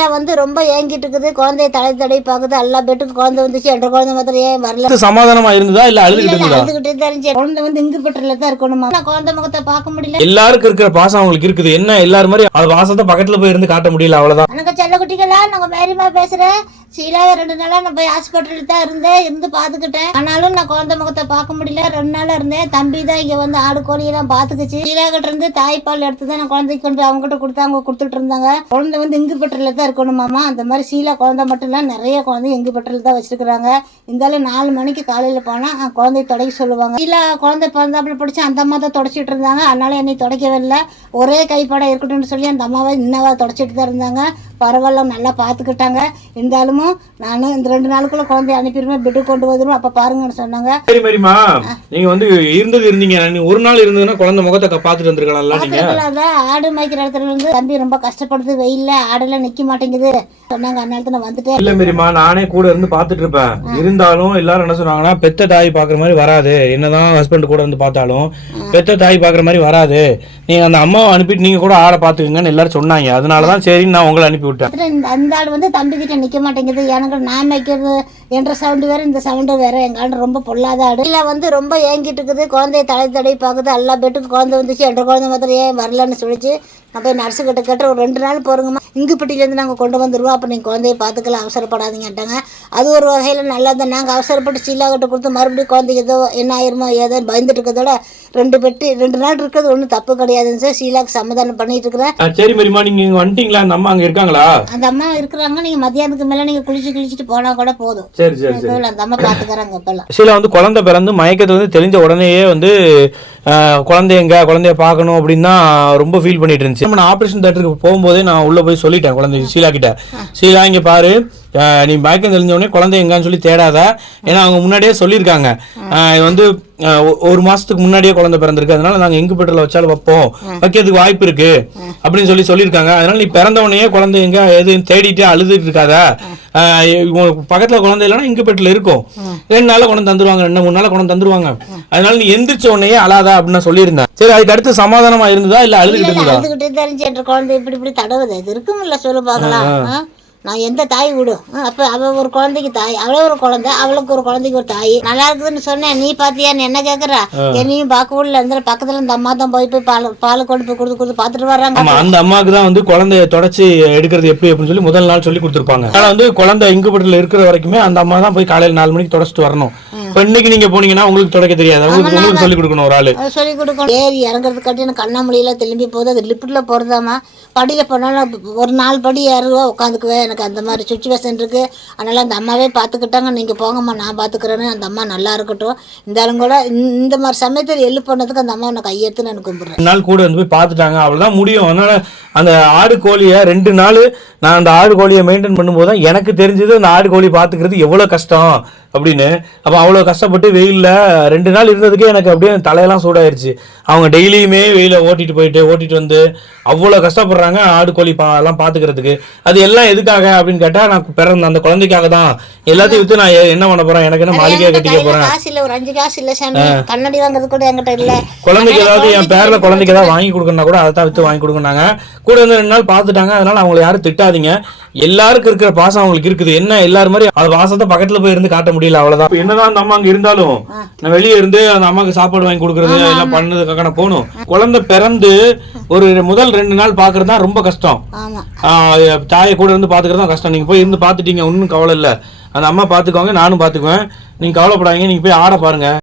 ஷீலா வந்து ரொம்ப ஏங்கிட்டு இருக்குது. குழந்தைய தலை தடவி பார்க்குது எல்லா பெட்டுக்கு குழந்தை வந்துச்சு. என்ற குழந்தை மாத்திரம் ஏன் வரல? சமாதானமா இருந்ததா? இல்ல அழுதுகிட்டு தான் இருந்துச்சு குழந்தை வந்து இங்கு பெட்டில் தான் இருக்கணுமா? குழந்தை முகத்தை பார்க்க முடியல. எல்லாருக்கும் இருக்கிற பாசம் அவங்களுக்கு இருக்குது. என்ன எல்லாரும் மாதிரி அது பாசத்தை பக்கத்துல போய் இருந்து காட்ட முடியல அவ்வளவுதான். எனக்கு செல்ல குட்டிகளா நாங்க மேரிமா பேசுறேன். சீலாவை ரெண்டு நாளா நான் போய் ஹாஸ்பிட்டல் தான் இருந்தேன் இருந்து பாத்துக்கிட்டேன் ஆனாலும் நான் குழந்தை முகத்தை பார்க்க முடியல. ரெண்டு நாளா இருந்தேன். தம்பி தான் இங்க வந்து ஆடு கோழியெல்லாம் எல்லாம் சீலா கிட்ட இருந்து தாய்ப்பால் எடுத்து தான் நான் குழந்தைக்கு கொண்டு போய் அவங்க கிட்ட கொடுத்து அவங்க கொடுத்துட்டு இருந்தாங்க. குழந்தை வந்து இங்கு பெட்டில் தான் இருக்கணுமாமா அந்த மாதிரி சீலா குழந்தை மட்டும் இல்ல நிறைய குழந்தை இங்கு பெட்டில் தான் வச்சிருக்காங்க இருந்தாலும் நாலு மணிக்கு காலையில போனா குழந்தைய தொடக்க சொல்லுவாங்க. சீலா குழந்தை பிறந்தாப்புல பிடிச்சி அந்த அம்மா தான் தொடச்சிட்டு இருந்தாங்க. அதனால என்னை தொடக்கவே இல்லை. ஒரே கைப்படம் இருக்கட்டும்னு சொல்லி அந்த அம்மாவை இன்னவா தொடச்சிட்டு தான் இருந்தாங்க. பரவாயில்ல நல்லா பார்த்துக்கிட்டாங்க. இருந்தாலும் நான் இந்த ரெண்டு நாளுக்குள்ள குழந்தைய அனுப்பிடுவேன். பெட்டு கொண்டு வந்துடும் அப்போ பாருங்கன்னு சொன்னாங்க. சரி மாதிரிமா நீங்க வந்து இருந்தது இருந்தீங்க. நீ ஒரு நாள் இருந்ததுன்னா குழந்தை முகத்தை பார்த்துட்டு வந்திருக்கலாம்ல நீங்க? பார்த்துக்கலாம் ஆடு மேய்க்கிற இடத்துல இருந்து தம்பி ரொம்ப கஷ்டப்படுது. வெயில்ல ஆடெல்லாம் நிக்க மாட்டேங்குது. சொன்னாங்க. அதனால நான் வந்துட்டேன். இல்ல மேரிமா நானே கூட இருந்து பாத்துட்டு இருப்பேன். இருந்தாலும் எல்லாரும் என்ன சொன்னாங்கன்னா பெத்த தாய் பாக்குற மாதிரி வராது. என்னதான் ஹஸ்பண்ட் கூட வந்து பார்த்தாலும் பெத்த தாய் பாக்குற மாதிரி வராது. நீங்க அந்த அம்மாவை அனுப்பிட்டு நீங்க கூட ஆட பாத்துக்கங்கன்னு எல்லாரும் சொன்னாங்க. அதனாலதான் சரின்னு நான் உங்களை அனுப்பி விட்டேன். அந்த ஆடு வந்து தம்பி கிட்ட நிக்க மாட்டேங்குது. வைக்குது எனக்கு நான் வைக்கிறது என்ற சவுண்டு வேற இந்த சவுண்டு வேற. எங்க ஆடு ரொம்ப பொல்லாத ஆடு இல்ல வந்து ரொம்ப ஏங்கிட்டு இருக்குது. குழந்தைய தலை தடவி பார்க்குது. எல்லா பெட்டுக்கு குழந்தை வந்துச்சு. என்ற குழந்தை மாத்திரம் ஏன் வரலன்னு சொல்லிச்சு. நான் போய் நர்ஸு கிட்ட கேட்டு ஒரு ரெண்டு நாள் போறோங்கம்மா. இங்குப்பட்டியிலேருந்து நாங்கள் கொண்டு வந்துடுவோம் அப்போ நீங்கள் குழந்தைய பார்த்துக்கலாம் அவசரப்படாதீங்கட்டாங்க அது ஒரு வகையில் நல்லது. நாங்கள் அவசரப்பட்டு சீலா கிட்ட கொடுத்து மறுபடியும் குழந்தைக்கு ஏதோ என்ன ஆயிருமோ ஏதோ பயந்துட்டு இருக்கிறதோட ரெண்டு பெட்டு ரெண்டு நாள் இருக்கிறது ஒன்றும் தப்பு கிடையாதுன்னு சார் சீலாக்கு சமாதானம் பண்ணிட்டு இருக்கிறேன். சரி மேரிமா நீங்க இங்க வந்துட்டீங்களா? அந்த அம்மா அங்க இருக்காங்களா? அந்த அம்மா இருக்கிறாங்க. நீங்கள் மத்தியானத்துக்கு மேலே நீங்கள் குளிச்சு கிழிச்சிட்டு போனால் கூட போதும். சரி சரி சரி. சில வந்து குழந்தை பிறந்து மயக்கத்தை வந்து தெரிஞ்ச உடனேயே வந்து குழந்தை எங்க குழந்தைய பார்க்கணும் அப்படின்னு ரொம்ப ஃபீல் பண்ணிட்டு இருந்துச்சு. நம்ம நான் ஆப்ரேஷன் தேட்டருக்கு போகும்போதே நான் உள்ள போய் சொல்லிட்டேன் குழந்தை ஷீலா கிட்ட. ஷீலா இங்க பாரு. நீ மயக்கம் தெரிஞ்ச உடனே குழந்தை எங்கன்னு சொல்லி தேடாத. ஏன்னா அவங்க முன்னாடியே சொல்லியிருக்காங்க. இது வந்து ஒரு மாசத்துக்கு முன்னாடியே குழந்தை பிறந்திருக்கு. அதனால நாங்க எங்க பெட்டில் வச்சாலும் வைப்போம். வைக்கிறதுக்கு வாய்ப்பு இருக்கு. அப்படின்னு சொல்லி சொல்லியிருக்காங்க. அதனால நீ பிறந்த உடனே குழந்தை எங்க எதுவும் தேடிட்டு அழுதுட்டு இருக்காத. பக்கத்துல குழந்தை இல்லைன்னா இங்க பெட்டில் இருக்கும். ரெண்டு நாள்ல கொண்டு தந்துருவாங்க ரெண்டு மூணு நாள்ல கொண்டு தந்துருவாங்க. அதனால நீ எந்திரிச்ச உடனே அழாதா அப்படின்னு சொல்லியிருந்தேன். சரி அதுக்கு அடுத்து சமாதானமா இருந்ததா இல்ல அழுதுகிட்டு குழந்தை இப்படி இப்படி தடவுது. இது இருக்குமில்ல சொல்லு பார்க்கலாம்? நான் எந்த தாய் விடு? அப்ப அவ ஒரு குழந்தைக்கு தாய் அவள ஒரு குழந்தை அவளுக்கு ஒரு குழந்தைக்கு ஒரு தாய். நல்லா இருக்குதுன்னு சொன்னேன். நீ பாத்தியான்னு என்ன கேக்குற? என்னையும் பார்க்க விடல இந்த பக்கத்துல இந்த அம்மா தான் போய் போய் பால் பால் கொண்டு போய் கொடுத்து கொடுத்து பார்த்துட்டு வர்றாங்க. அந்த அம்மாவுக்கு தான் வந்து குழந்தைய தொடச்சி எடுக்கிறது எப்படி அப்படின்னு சொல்லி முதல் நாள் சொல்லி கொடுத்துருப்பாங்க. ஆனா வந்து குழந்தை இங்குபட்டில் இருக்கிற வரைக்குமே அந்த அம்மா தான் போய் காலையில நாலு மணிக்கு தொடச்சிட்டு வரணும். இப்ப இன்னைக்கு நீங்க போனீங்கன்னா உங்களுக்கு தொடக்க தெரியாது. உங்களுக்கு உங்களுக்கு சொல்லி கொடுக்கணும் ஒரு ஆளு. அது சொல்லி கொடுக்கணும். ஏறி இறங்குறது கட்டி எனக்கு கண்ணாமொழியில திரும்பி போகுது. அது லிப்டில் போகிறதாம்மா படியில் போனாலும் ஒரு நாலு படி ஏறுவா உட்காந்துக்குவேன். எனக்கு அந்த மாதிரி சுச்சுவேஷன் இருக்குது அதனால் அந்த அம்மாவே பார்த்துக்கிட்டாங்க நீங்கள் போங்கம்மா நான் பார்த்துக்கிறேன்னு அந்த அம்மா நல்லா இருக்கட்டும். இருந்தாலும் கூட இந்த- மாதிரி சமயத்தில் எள்ளு பண்ணதுக்கு அந்த அம்மா நான் கையெடுத்து நான் கும்பிட்றேன். ரெண்டு நாள் கூட வந்து போய் பார்த்துட்டாங்க அவ்வளவுதான் முடியும். அதனால் அந்த ஆடு கோழியை ரெண்டு நாள் நான் அந்த ஆடு கோழியை மெயின்டைன் பண்ணும்போது தான் எனக்கு தெரிஞ்சது அந்த ஆடு கோழி பார்த்துக்கிறது எவ்வளோ கஷ்டம் அப்படின்னு. அப்போ அவ்வளோ கஷ்டப்பட்டு வெயிலில் ரெண்டு நாள் இருந்ததுக்கே எனக்கு அப்படியே தலையெல்லாம் சூடாயிருச்சு. அவங்க டெய்லியுமே வெயிலில் ஓட்டிட்டு போயிட்டு ஓட்டிட்டு வந்து அவ்வளோ கஷ்டப்படுறாங்க ஆடு கோழி பா எல்லாம் பார்த்துக்கிறதுக்கு அது எல்லாம் எதுக்காக அப்படின்னு கேட்டால் நான் பிறந்த அந்த குழந்தைக்காக தான் எல்லாத்தையும் விற்று நான் என்ன பண்ண போகிறேன் எனக்கு என்ன மாளிகையை கட்டிக்க போகிறேன் காசு இல்லை ஒரு அஞ்சு காசு இல்லை சாமி. கண்ணாடி வாங்குறது கூட என்கிட்ட இல்லை. குழந்தைக்கு ஏதாவது என் பேர்ல குழந்தைக்கு ஏதாவது வாங்கி கொடுக்கணும்னா கூட அதை தான் வித்து வாங்கி கொடுக்கணாங்க கூட வந்து ரெண்டு நாள் பார்த்துட்டாங்க. அதனால அவங்களை யாரும் திட்டாதீங்க. எல்லாருக்கும் இருக்கிற பாசம் அவங்களுக்கு இருக்குது. என்ன எல்லாரும் மாதிரி அந்த பாசத்தை பக்கத்துல போய் இருந்து காட்ட முடியல அவ்வளவுதான். இப்ப என்னதான் அந்த அம்மா அங்க இருந்தாலும் நான் வெளியே இருந்து அந்த அம்மாக்கு சாப்பாடு வாங்கி கொடுக்கறது எல்லாம் பண்ணதுக்காக நான் போகணும். குழந்தை பிறந்து ஒரு முதல் ரெண்டு நாள் பாக்குறது தான் ரொம்ப கஷ்டம். தாயை கூட இருந்து பார்த்துக்கிறது தான் கஷ்டம். நீங்கள் போய் இருந்து பார்த்துட்டீங்க ஒன்றும் கவலை இல்லை. அந்த அம்மா பார்த்துக்கோங்க நானும் பார்த்துக்குவேன் நீங்கள் கவலைப்படாதீங்க நீங்கள் போய் ஆட பாருங்கள்